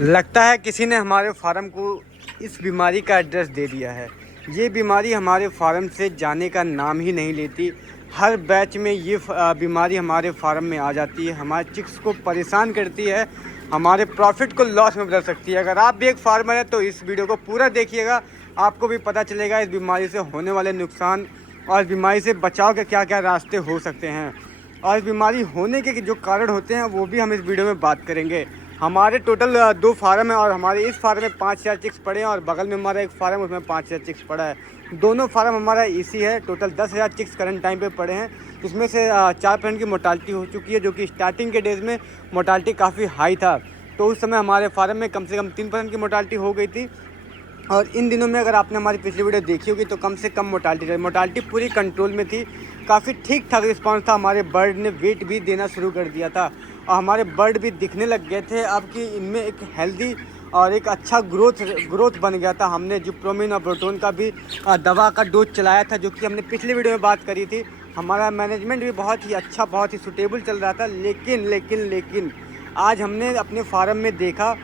लगता है किसी ने हमारे फार्म को इस बीमारी का एड्रेस दे दिया है। ये बीमारी हमारे फार्म से जाने का नाम ही नहीं लेती। हर बैच में ये बीमारी हमारे फार्म में आ जाती है, हमारे चिक्स को परेशान करती है, हमारे प्रॉफिट को लॉस में बदल सकती है। अगर आप भी एक फार्मर हैं तो इस वीडियो को पूरा देखिएगा, आपको भी पता चलेगा इस बीमारी से होने वाले नुकसान और इस बीमारी से बचाव के क्या क्या रास्ते हो सकते हैं और इस बीमारी होने के जो कारण होते हैं वो भी हम इस वीडियो में बात करेंगे। हमारे टोटल 2 फार्म हैं और हमारे इस फार्म में 5000 चिक्स पड़े हैं और बगल में हमारा एक फार्म उसमें 5000 चिक्स पड़ा है। दोनों फार्म हमारा इसी है। टोटल 10,000 चिक्स करंट टाइम पे पड़े हैं, जिसमें से 4% की मोर्टालिटी हो चुकी है, जो कि स्टार्टिंग के डेज़ में मोर्टालिटी काफ़ी हाई था। तो उस समय हमारे फार्म में कम से कम 3% की मोर्टालिटी हो गई थी। और इन दिनों में अगर आपने हमारी पिछली वीडियो देखी होगी तो कम से कम मोर्टालिटी पूरी कंट्रोल में थी। काफ़ी ठीक ठाक रिस्पांस था। हमारे बर्ड ने वेट भी देना शुरू कर दिया था और हमारे बर्ड भी दिखने लग गए थे अब कि इनमें एक हेल्दी और एक अच्छा ग्रोथ बन गया था। हमने जिप्रोमिन और प्रोटोन का भी दवा का डोज चलाया था, जो कि हमने पिछली वीडियो में बात करी थी। हमारा मैनेजमेंट भी बहुत ही अच्छा, बहुत ही सूटेबल चल रहा था। लेकिन आज हमने अपने फार्म में देखा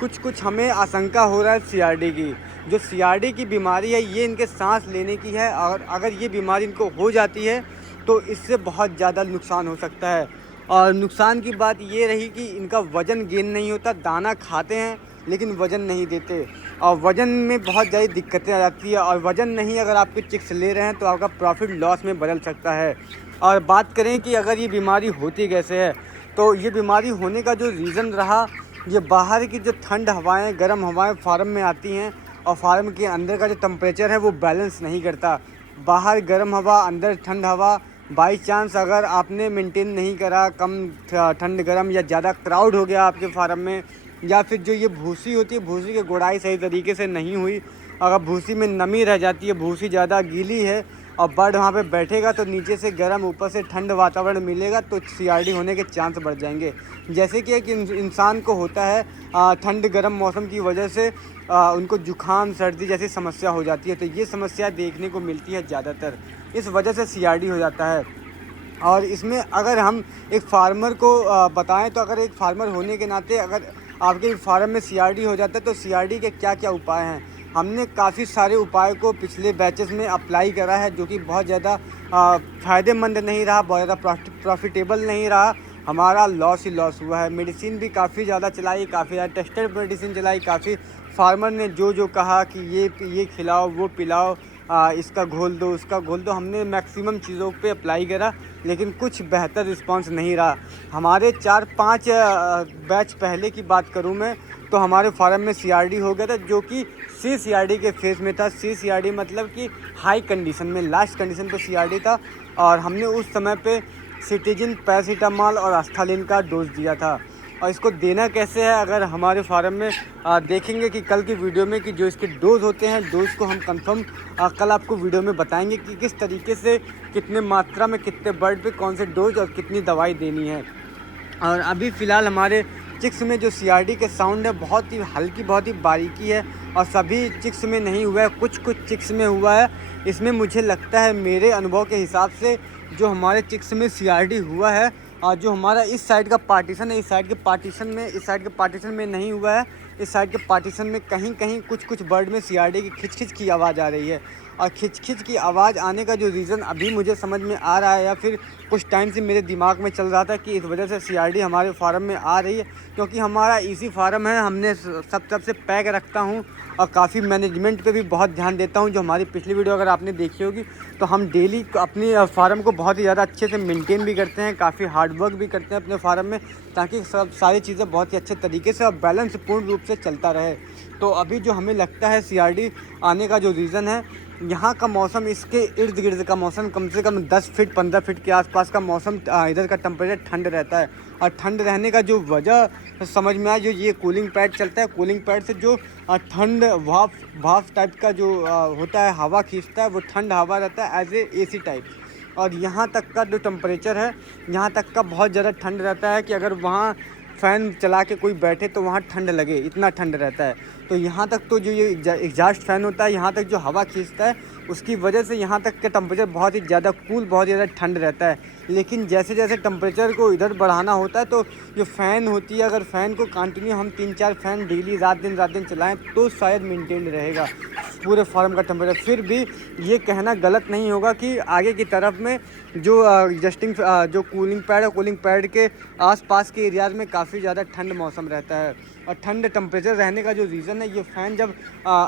कुछ हमें आशंका हो रहा है सीआरडी की। जो सीआरडी की बीमारी है ये इनके सांस लेने की है और अगर ये बीमारी इनको हो जाती है तो इससे बहुत ज़्यादा नुकसान हो सकता है। और नुकसान की बात ये रही कि इनका वज़न गेन नहीं होता। दाना खाते हैं लेकिन वज़न नहीं देते और वज़न में बहुत ज़्यादा दिक्कतें आ जाती है। और वज़न नहीं अगर आपके चिक्स ले रहे हैं तो आपका प्रॉफिट लॉस में बदल सकता है। और बात करें कि अगर ये बीमारी होती कैसे है, तो ये बीमारी होने का जो रीज़न रहा, ये बाहर की जो ठंड हवाएं, गर्म हवाएं फार्म में आती हैं और फार्म के अंदर का जो टेम्परेचर है वो बैलेंस नहीं करता। बाहर गर्म हवा, अंदर ठंड हवा। बाई चांस अगर आपने मेंटेन नहीं करा, कम ठंड गर्म या ज़्यादा क्राउड हो गया आपके फार्म में, या फिर जो ये भूसी होती है, भूसी की गुड़ाई सही तरीके से नहीं हुई, अगर भूसी में नमी रह जाती है, भूसी ज़्यादा गीली है और बर्ड वहाँ पे बैठेगा तो नीचे से गर्म ऊपर से ठंड वातावरण मिलेगा तो सीआरडी होने के चांस बढ़ जाएंगे। जैसे कि एक इंसान को होता है ठंड गर्म मौसम की वजह से उनको जुखाम सर्दी जैसी समस्या हो जाती है, तो ये समस्या देखने को मिलती है ज़्यादातर, इस वजह से सीआरडी हो जाता है। और इसमें अगर हम एक फार्मर को बताएं तो अगर एक फार्मर होने के नाते अगर आपके फार्म में सीआरडी हो जाता है तो सीआरडी के क्या क्या उपाय हैं। हमने काफ़ी सारे उपाय को पिछले बैचेस में अप्लाई करा है, जो कि बहुत ज़्यादा फ़ायदेमंद नहीं रहा, बहुत ज़्यादा प्रॉफिटेबल नहीं रहा। हमारा लॉस ही लॉस हुआ है। मेडिसिन भी काफ़ी ज़्यादा चलाई, काफ़ी ज़्यादा टेस्टेड मेडिसिन चलाई, काफ़ी फार्मर ने जो कहा कि ये खिलाओ, वो पिलाओ, इसका घोल दो, उसका घोल दो, हमने मैक्सिमम चीज़ों पे अप्लाई करा, लेकिन कुछ बेहतर रिस्पांस नहीं रहा। हमारे 4-5 बैच पहले की बात करूं मैं तो हमारे फार्म में सीआरडी हो गया था, जो कि सीआरडी के फेज़ में था। सीआरडी मतलब कि हाई कंडीशन में, लास्ट कंडीशन पे सीआरडी था और हमने उस समय पे सिटीजन, पैरासीटामॉल और आस्थालिन का डोज दिया था। और इसको देना कैसे है, अगर हमारे फार्म में देखेंगे कि कल की वीडियो में कि जो इसके डोज होते हैं, डोज को हम कंफर्म कल आपको वीडियो में बताएंगे कि किस तरीके से, कितने मात्रा में, कितने बर्ड पे कौन से डोज और कितनी दवाई देनी है। और अभी फ़िलहाल हमारे चिक्स में जो सीआरडी के साउंड है बहुत ही हल्की, बहुत ही बारीकी है और सभी चिक्स में नहीं हुआ है, कुछ चिक्स में हुआ है। इसमें मुझे लगता है, मेरे अनुभव के हिसाब से, जो हमारे चिक्स में सीआरडी हुआ है और जो हमारा इस साइड का पार्टीशन है, इस साइड के पार्टीशन में नहीं हुआ है। इस साइड के पार्टीशन में कहीं कुछ बर्ड में सीआरडी की खिच की आवाज़ आ रही है। और खिच की आवाज़ आने का जो रीज़न अभी मुझे समझ में आ रहा है, या फिर कुछ टाइम से मेरे दिमाग में चल रहा था कि इस वजह से सीआरडी हमारे फार्म में आ रही है, क्योंकि हमारा इसी फार्म है। हमने सब से पैक रखता हूँ और काफ़ी मैनेजमेंट पे भी बहुत ध्यान देता हूँ। जो हमारी पिछली वीडियो अगर आपने देखी होगी तो हम डेली अपनी फार्म को बहुत ही ज़्यादा अच्छे से मेंटेन भी करते हैं, काफ़ी हार्ड वर्क भी करते हैं अपने फार्म में, ताकि सारी चीज़ें बहुत ही अच्छे तरीके से और बैलेंस पूर्ण रूप से चलता रहे। तो अभी जो हमें लगता है सीआरडी आने का जो रीज़न है, यहाँ का मौसम, इसके इर्द गिर्द का मौसम, कम से कम 10 फीट 15 फीट के आसपास का मौसम, इधर का टेम्परेचर ठंड रहता है। और ठंड रहने का जो वजह समझ में आया, जो ये कूलिंग पैड चलता है, कूलिंग पैड से जो ठंड भाप टाइप का जो होता है, हवा खींचता है, वो ठंड हवा रहता है एज ए AC टाइप। और यहाँ तक का जो टेम्परेचर है, यहाँ तक का बहुत ज़्यादा ठंड रहता है कि अगर वहाँ फ़ैन चला के कोई बैठे तो वहाँ ठंड लगे, इतना ठंड रहता है। तो यहाँ तक तो जो ये एग्जॉस्ट फ़ैन होता है, यहाँ तक जो हवा खींचता है, उसकी वजह से यहाँ तक का टेम्परेचर बहुत ही ज़्यादा कूल, बहुत ज़्यादा ठंड रहता है। लेकिन जैसे जैसे टेम्परेचर को इधर बढ़ाना होता है, तो जो फ़ैन होती है, अगर फ़ैन को कंटिन्यू हम 3-4 फ़ैन डेली रात दिन चलाएँ तो शायद मेंटेन रहेगा पूरे फार्म का टेम्परेचर। फिर भी ये कहना गलत नहीं होगा कि आगे की तरफ में जो एडजस्टिंग जो कूलिंग पैड के आसपास के एरियाज़ में काफ़ी ज़्यादा ठंड मौसम रहता है। और ठंड टेम्परेचर रहने का जो रीज़न है, ये फ़ैन जब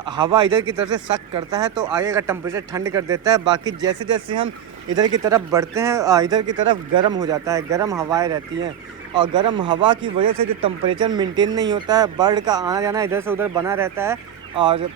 हवा इधर की तरफ से सक करता है तो आगे का टेम्परेचर ठंड कर देता है। बाकी जैसे जैसे हम इधर की तरफ बढ़ते हैं, इधर की तरफ गर्म हो जाता है, गर्म हवाएं रहती हैं। और गर्म हवा की वजह से जो टेम्परेचर मेंटेन नहीं होता है, बर्ड का आना जाना इधर से उधर बना रहता है और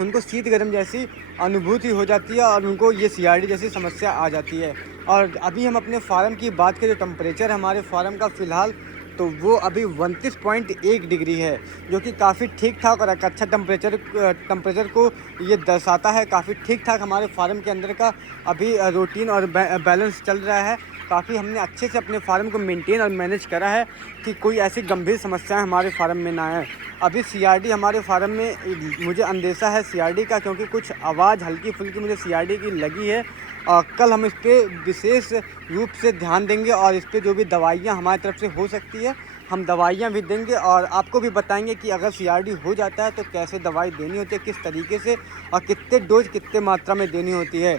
उनको शीत गर्म जैसी अनुभूति हो जाती है और उनको ये CRD जैसी समस्या आ जाती है। और अभी हम अपने फार्म की बात करें, जो टेम्परेचर हमारे फार्म का फ़िलहाल, तो वो अभी 29.1 डिग्री है, जो कि काफ़ी ठीक ठाक और एक अच्छा टेम्परेचर को ये दर्शाता है। काफ़ी ठीक ठाक हमारे फार्म के अंदर का अभी रूटीन और बैलेंस चल रहा है। काफ़ी हमने अच्छे से अपने फार्म को मेंटेन और मैनेज करा है कि कोई ऐसी गंभीर समस्याएं हमारे फार्म में ना आए। अभी CRD हमारे फार्म में मुझे अंदेशा है CRD का, क्योंकि कुछ आवाज़ हल्की फुल्की मुझे CRD की लगी है। कल हम इस पर विशेष रूप से ध्यान देंगे और इस पर जो भी दवाइयाँ हमारी तरफ से हो सकती है, हम दवाइयाँ भी देंगे और आपको भी बताएंगे कि अगर CRD हो जाता है तो कैसे दवाई देनी होती है, किस तरीके से और कितने डोज कितने मात्रा में देनी होती है।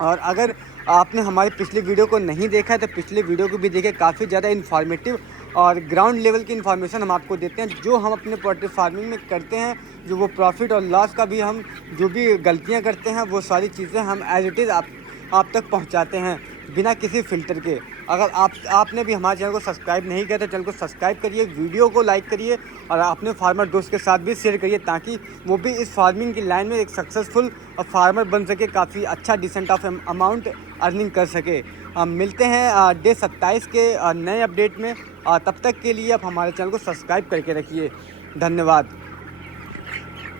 और अगर आपने हमारी पिछली वीडियो को नहीं देखा है तो पिछली वीडियो को भी देखें, काफ़ी ज़्यादा इन्फॉर्मेटिव और ग्राउंड लेवल की इन्फॉर्मेशन हम आपको देते हैं, जो हम अपने पोल्ट्री फार्मिंग में करते हैं, जो वो प्रॉफिट और लॉस का भी हम जो भी गलतियां करते हैं, वो सारी चीज़ें हम एज इट इज़ आप तक पहुंचाते हैं बिना किसी फ़िल्टर के। अगर आपने भी हमारे चैनल को सब्सक्राइब नहीं किया तो चैनल को सब्सक्राइब करिए, वीडियो को लाइक करिए और अपने फार्मर दोस्त के साथ भी शेयर करिए, ताकि वो भी इस फार्मिंग की लाइन में एक सक्सेसफुल फार्मर बन सके, काफ़ी अच्छा डिसेंट ऑफ अमाउंट अर्निंग कर सके। मिलते हैं डे 27 के नए अपडेट में। तब तक के लिए आप हमारे चैनल को सब्सक्राइब करके रखिए। धन्यवाद।